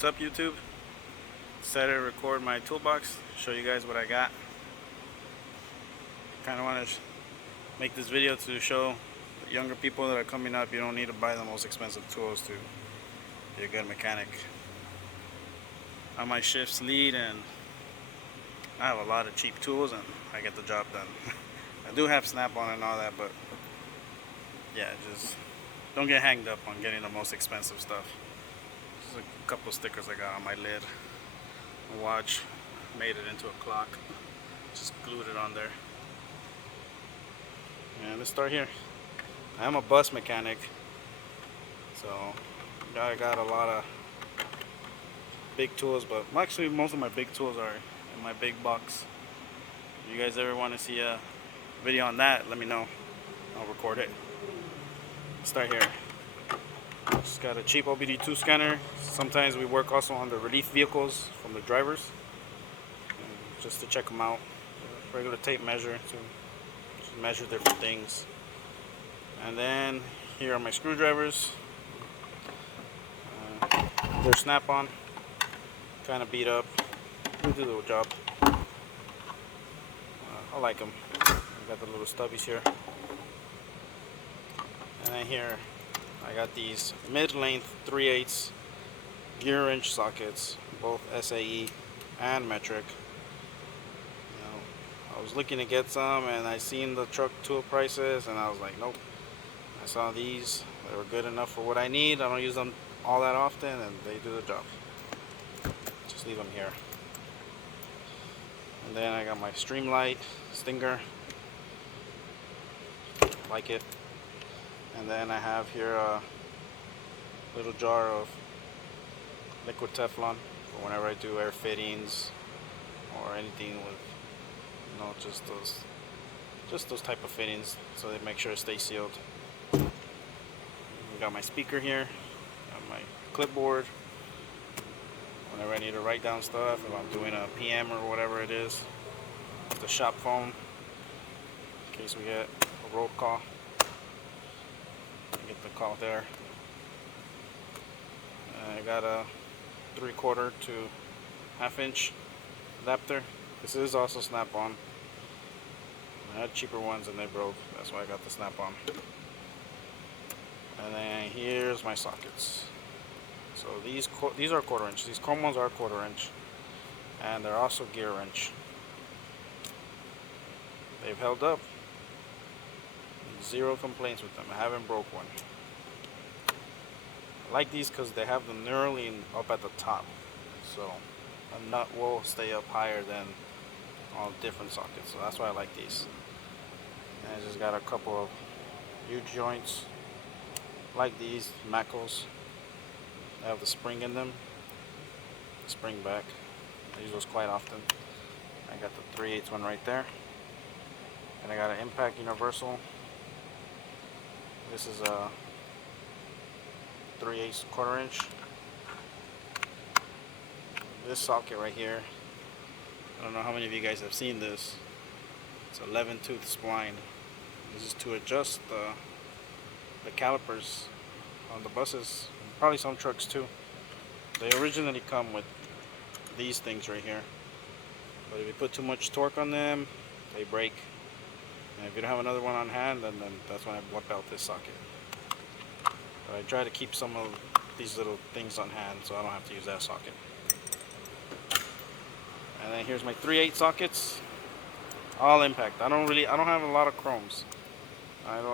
What's up, YouTube? Decided to record my toolbox, show you guys what I got. Kind of want to make this video to show younger people that are coming up you don't need to buy the most expensive tools to be a good mechanic. On my shifts lead, and I have a lot of cheap tools and I get the job done. I do have Snap-on and all that, but yeah, just don't get hanged up on getting the most expensive stuff. Just a couple stickers I got on my lid. A watch, made it into a clock, just glued it on there. And let's start here. I am a bus mechanic, so I got a lot of big tools, but actually most of my big tools are in my big box. If you guys ever want to see a video on that, let me know. I'll record it. Let's start here. Just got a cheap OBD2 scanner. Sometimes we work also on the relief vehicles from the drivers, just to check them out. Regular tape measure to just measure different things. And then here are my screwdrivers. They're Snap-on, kind of beat up. They do the job. I like them. Got the little stubbies here. And then here I got these mid-length 3/8 gear wrench sockets, both SAE and metric. I was looking to get some, and I seen the truck tool prices, and I was like, nope. I saw these, they were good enough for what I need. I don't use them all that often, and they do the job. Just leave them here. And then I got my Streamlight Stinger, like it. And then I have here a little jar of liquid Teflon for whenever I do air fittings or anything with, just those type of fittings, so they make sure it stays sealed. Got my speaker here, got my clipboard. Whenever I need to write down stuff, if I'm doing a PM or whatever it is, the shop phone in case we get a roll call. Get the call there. I got a 3/4 to 1/2 inch adapter. This is also Snap-on. I had cheaper ones and they broke. That's why I got the Snap-on. And then here's my sockets. So these are 1/4 inch. These chrome ones are 1/4 inch, and they're also gear wrench. They've held up. Zero complaints with them. I haven't broke one. I like these because they have the knurling up at the top, so a nut will stay up higher than all different sockets. So that's why I like these. And I just got a couple of U-joints, like these Mackos. They have the spring in them. Spring back. I use those quite often. I got the 3/8 one right there, and I got an Impact Universal. This is a 3/8 1/4 inch. This socket right here, I don't know how many of you guys have seen this. It's 11 tooth spline. This is to adjust the calipers on the buses, and probably some trucks too. They originally come with these things right here, but if you put too much torque on them, they break. And if you don't have another one on hand, then that's when I whip out this socket. But I try to keep some of these little things on hand so I don't have to use that socket. And then here's my 3/8 sockets, all Impact. I don't have a lot of chromes. I'm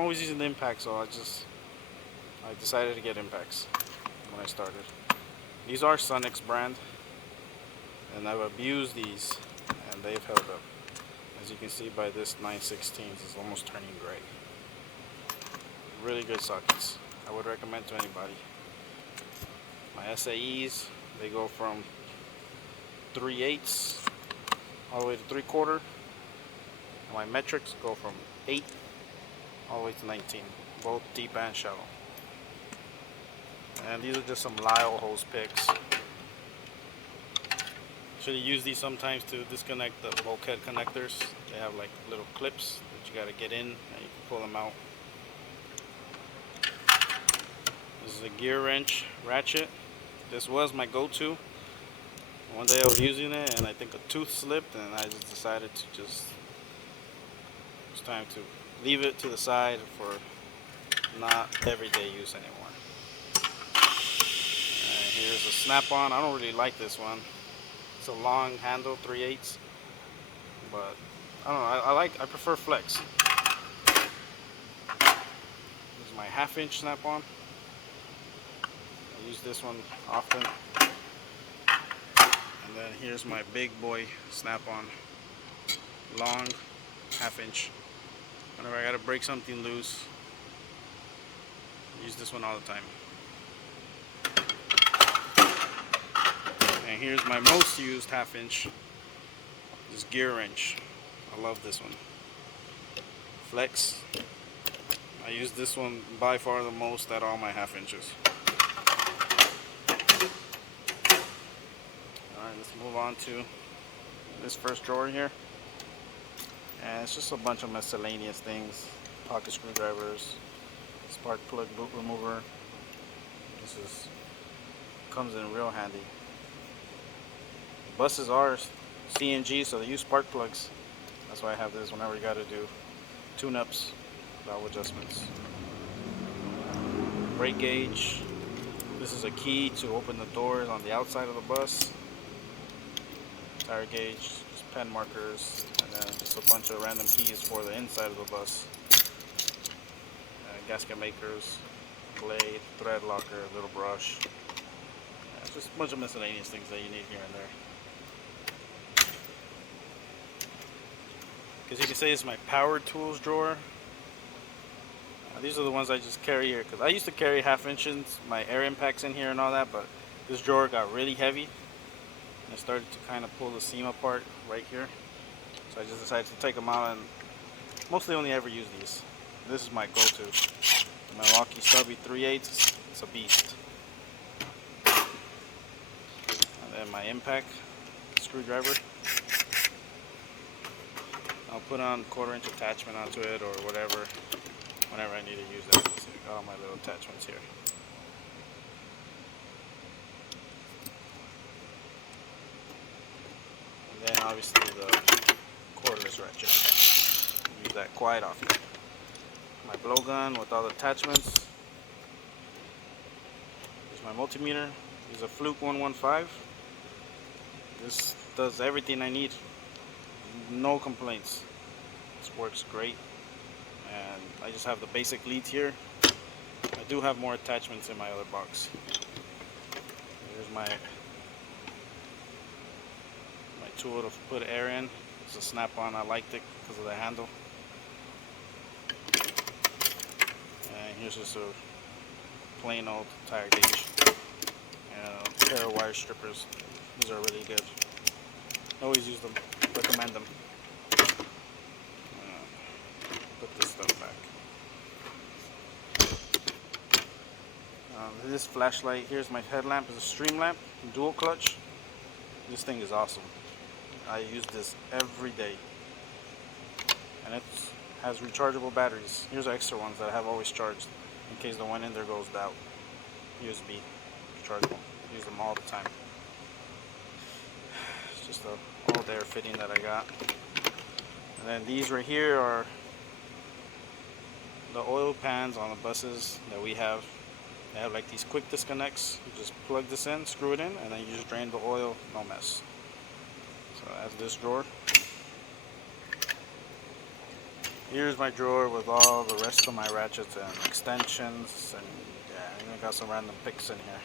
always using the Impact, so I decided to get Impacts when I started. These are Sunix brand, and I've abused these, and they've held up. As you can see by this 9/16, it's almost turning gray. Really good sockets. I would recommend to anybody. My SAEs, they go from 3/8 all the way to 3/4. And my metrics go from 8 all the way to 19, both deep and shallow. And these are just some Lyle hose picks. Should use these sometimes to disconnect the bulkhead connectors. They have like little clips that you gotta get in, and you can pull them out. This is a gear wrench ratchet. This was my go-to. One day I was using it and I think a tooth slipped, and I just decided to it's time to leave it to the side for not everyday use anymore. And here's a snap-on. I don't really like this one. It's a long handle, 3/8, but I don't know. I prefer flex. This is my 1/2 inch snap-on. I use this one often. And then here's my big boy snap-on, long 1/2 inch. Whenever I gotta break something loose, I use this one all the time. And here's my most used 1/2 inch, this gear wrench. I love this one. Flex. I use this one by far the most at all my 1/2 inches. Alright, let's move on to this first drawer here. And it's just a bunch of miscellaneous things. Pocket screwdrivers, spark plug boot remover. This comes in real handy. Buses are CNG, so they use spark plugs. That's why I have this whenever you got to do tune-ups, valve adjustments. Brake gauge. This is a key to open the doors on the outside of the bus. Tire gauge, just pen markers, and then just a bunch of random keys for the inside of the bus. Gasket makers, blade, thread locker, little brush. It's just a bunch of miscellaneous things that you need here and there. Because you can say it's my power tools drawer. These are the ones I just carry here, because I used to carry 1/2 inches, my air impacts in here and all that, but this drawer got really heavy and I started to kind of pull the seam apart right here. So I just decided to take them out, and mostly only ever use these. This is my go-to. Milwaukee Stubby 3/8. It's a beast. And then my impact screwdriver. I'll put on 1/4 inch attachment onto it or whatever whenever I need to use that. So I got all my little attachments here. And then obviously the cordless ratchet. Use that quite often. My blowgun with all the attachments. Here's my multimeter. This is a Fluke 115. This does everything I need. No complaints. This works great. And I just have the basic leads here. I do have more attachments in my other box. Here's my tool to put air in. It's a snap-on. I liked it because of the handle. And here's just a plain old tire gauge and a pair of wire strippers. These are really good. Always use them. Recommend them. Put this stuff back. This flashlight, here's my headlamp. It's a stream lamp, dual clutch. This thing is awesome. I use this every day. And it has rechargeable batteries. Here's extra ones that I have always charged in case the one in there goes out. USB rechargeable. Use them all the time. It's just a old air fitting that I got. And then these right here are the oil pans on the buses that we have. They have like these quick disconnects. You just plug this in, screw it in, and then you just drain the oil, no mess. So that's this drawer. Here's my drawer with all the rest of my ratchets and extensions, and yeah, I even got some random picks in here.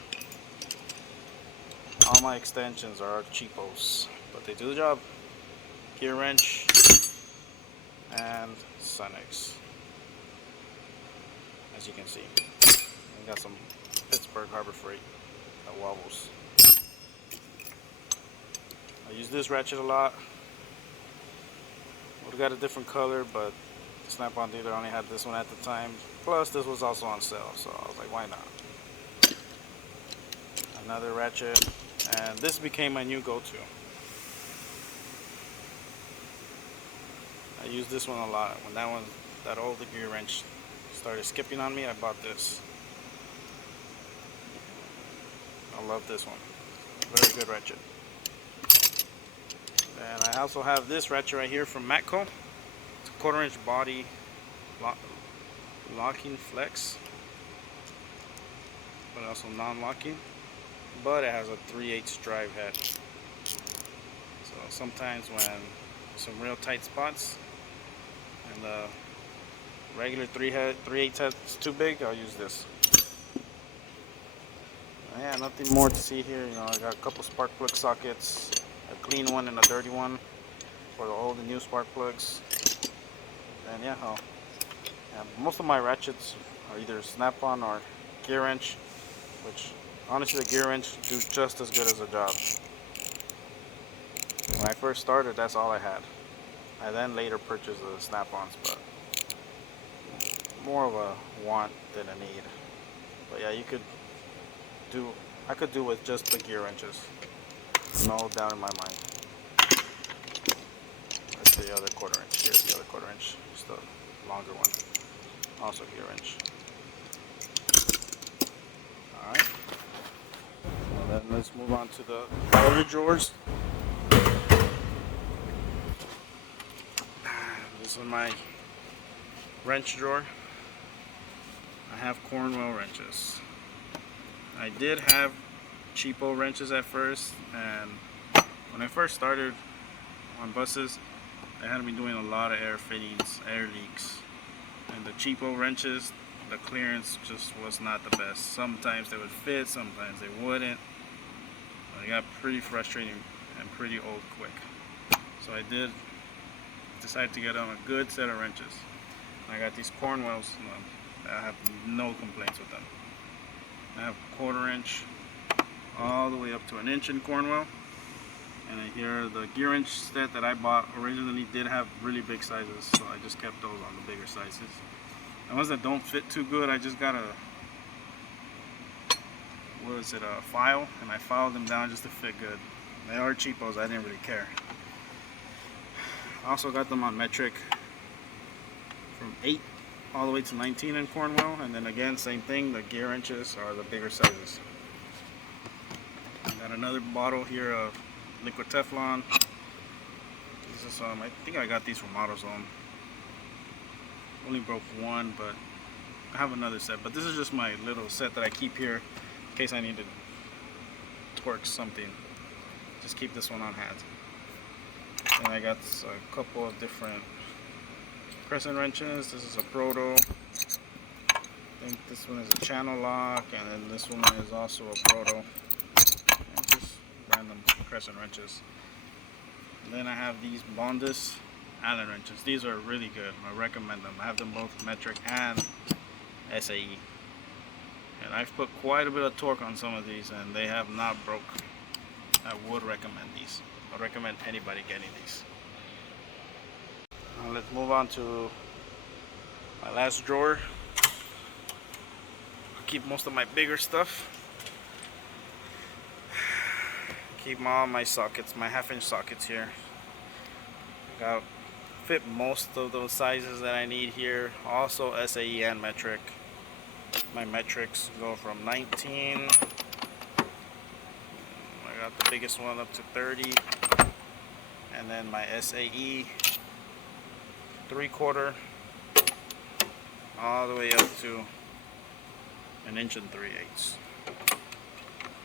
All my extensions are cheapos, but they do the job. Gear wrench and Sunex, as you can see. I got some Pittsburgh Harbor Freight that wobbles. I use this ratchet a lot. Would have got a different color, but Snap-on dealer only had this one at the time. Plus, this was also on sale, so I was like, why not? Another ratchet, and this became my new go-to. I use this one a lot. When that old gear wrench started skipping on me, I bought this. I love this one. Very good ratchet. And I also have this ratchet right here from Matco. It's a 1/4 inch body locking flex, but also non-locking. But it has a 3/8 drive head. So sometimes when some real tight spots and the regular 3/8 head is too big, I'll use this. Yeah, nothing more to see here. You know, I got a couple spark plug sockets, a clean one and a dirty one for the old and new spark plugs. And yeah, most of my ratchets are either snap-on or gear wrench, which honestly the gear wrench do just as good as the job. When I first started, that's all I had. I then later purchased the snap-ons, but more of a want than a need. But yeah, I could do with just the gear wrenches. No doubt in my mind. That's the other 1/4 inch. Here's the other 1/4 inch. Just a longer one. Also gear wrench. Alright. Well, then let's move on to the other drawers. This is my wrench drawer. I have Cornwell wrenches. I did have cheapo wrenches at first, and when I first started on buses, I had been doing a lot of air fittings, air leaks, and the cheapo wrenches, the clearance just was not the best. Sometimes they would fit, sometimes they wouldn't. It got pretty frustrating and pretty old quick. So I did decide to get on a good set of wrenches. I got these Cornwells. I have no complaints with them. I have 1/4 inch all the way up to 1 inch in Cornwell. And here the gear wrench set that I bought originally did have really big sizes, so I just kept those on the bigger sizes. The ones that don't fit too good, I just got a file, and I filed them down just to fit good. They are cheapos, I didn't really care. I also got them on metric from 8 all the way to 19 in Cornwell, and then again, same thing, the gear wrenches are the bigger sizes. Got another bottle here of liquid Teflon. This is I think I got these from AutoZone. Only broke one, but I have another set. But this is just my little set that I keep here in case I need to torque something. Just keep this one on hand. And I got a couple of different crescent wrenches. This is a Proto. I think this one is a channel lock, and then this one is also a Proto. And just random crescent wrenches. And then I have these Bondus Allen wrenches. These are really good. I recommend them. I have them both metric and SAE. And I've put quite a bit of torque on some of these, and they have not broke. I would recommend these. I recommend anybody getting these. Now let's move on to my last drawer. I keep most of my bigger stuff. Keep all my sockets, my 1/2 inch sockets here. Got fit most of those sizes that I need here. Also SAE and metric. My metrics go from 19. I got the biggest one up to 30. And then my SAE 3/4 all the way up to 1 inch and 3/8.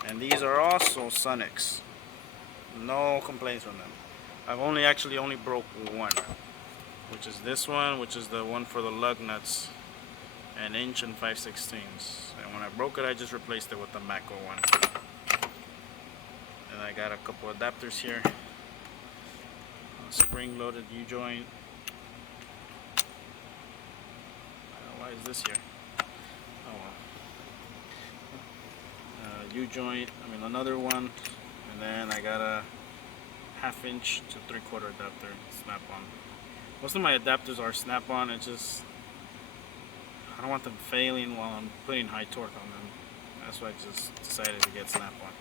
And these are also Sonics. No complaints from them. I've only broke one, which is this one, which is the one for the lug nuts, 1 inch and 5/16. And when I broke it, I just replaced it with the Matco one. And I got a couple adapters here. A spring-loaded U-joint. Why is this here? Oh well. U-joint. Another one. And then I got a 1/2 inch to 3/4 adapter, snap-on. Most of my adapters are snap-on. It's just I don't want them failing while I'm putting high torque on them. That's why I just decided to get snap-on.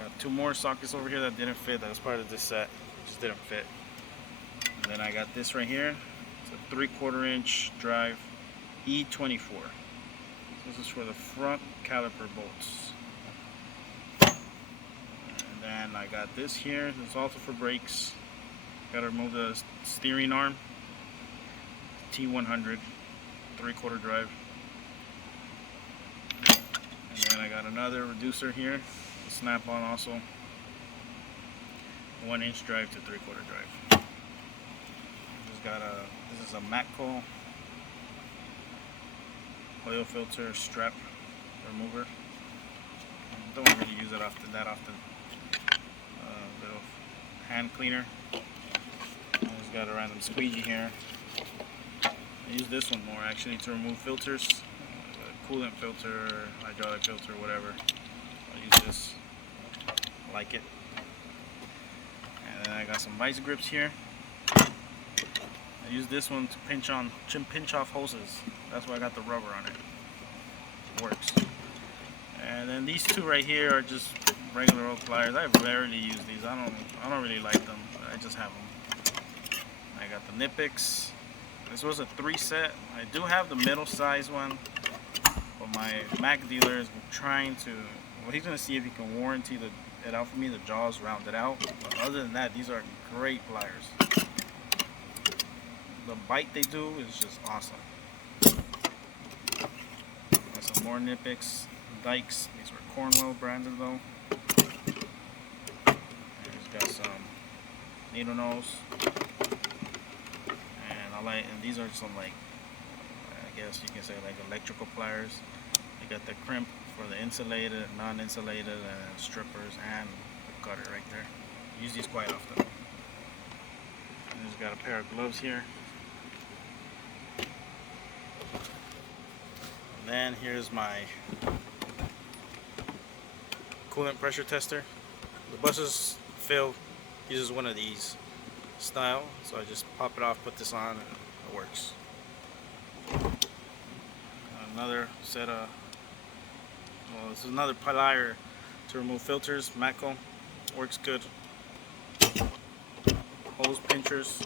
Got 2 more sockets over here that didn't fit. That was part of this set. It just didn't fit. And then I got this right here. It's a 3/4 inch drive E24. This is for the front caliper bolts. And I got this here. It's also for brakes. Gotta remove the steering arm. T100 3/4 drive. And then I got another reducer here, Snap-on also. 1-inch drive to 3/4 drive. This is a Matco oil filter strap remover. Don't really use it that often. Little hand cleaner. It's got a random squeegee here. I use this one more actually to remove filters, coolant filter, hydraulic filter, whatever. I'll use this. I like it. And then I got some vice grips here. I use this one to pinch off hoses. That's why I got the rubber on it. It works. And then these two right here are just regular old pliers. I rarely use these. I don't really like them. I just have them. I got the Knipex. This was a 3 set. I do have the middle size one, but my Mac dealer is trying to. Well, he's gonna see if he can warranty it out for me. The jaws rounded out. But other than that, these are great pliers. The bite they do is just awesome. Got some more Knipex Dykes. These were Cornwell branded though. He's got some needle nose. And these are some, like, I guess you can say like electrical pliers. You got the crimp for the insulated, non-insulated, and strippers, and the cutter right there. I use these quite often. And he's got a pair of gloves here. And then here's my coolant pressure tester. The buses Phil uses one of these style, so I just pop it off, put this on, and it works. Another set of, well, this is another plier to remove filters. Matco, works good. Hose pinchers.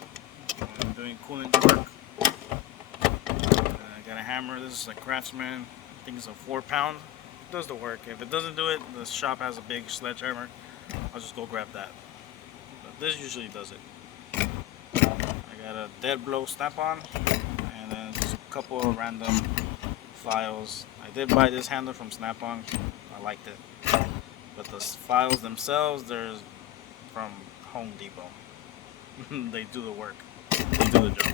I'm doing coolant work. I got a hammer. This is a Craftsman. I think it's a 4-pound. It does the work. If it doesn't do it, the shop has a big sledgehammer. I'll just go grab that. But this usually does it. I got a dead blow Snap-on, and then just a couple of random files. I did buy this handle from Snap-on. I liked it. But the files themselves, they're from Home Depot. They do the work. They do the job.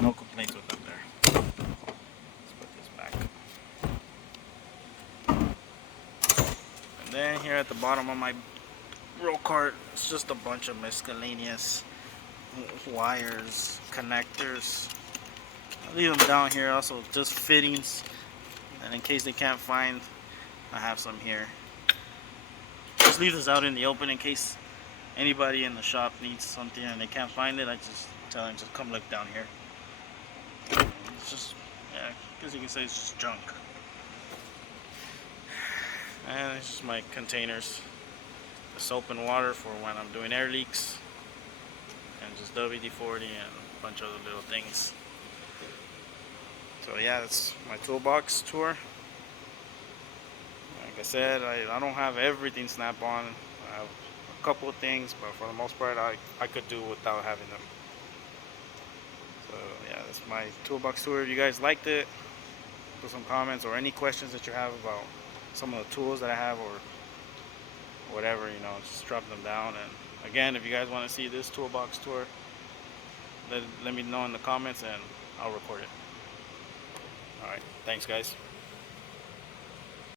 No complaints with them there. Let's put this back. And then here at the bottom of my roll cart, it's just a bunch of miscellaneous wires, connectors. I leave them down here, also just fittings, and in case they can't find, I have some here. Just leave this out in the open in case anybody in the shop needs something and they can't find it. I just tell them, just come look down here. It's just, yeah, I guess you can say it's just junk. And it's just my containers, the soap and water for when I'm doing air leaks, and just WD-40 and a bunch of other little things. So yeah, that's my toolbox tour. Like I said, I don't have everything Snap-on. I have a couple of things, but for the most part I could do without having them. So yeah, that's my toolbox tour. If you guys liked it, put some comments or any questions that you have about some of the tools that I have or whatever, you know, just drop them down. And again, if you guys want to see this toolbox tour, let me know in the comments and I'll record it. Alright, thanks guys.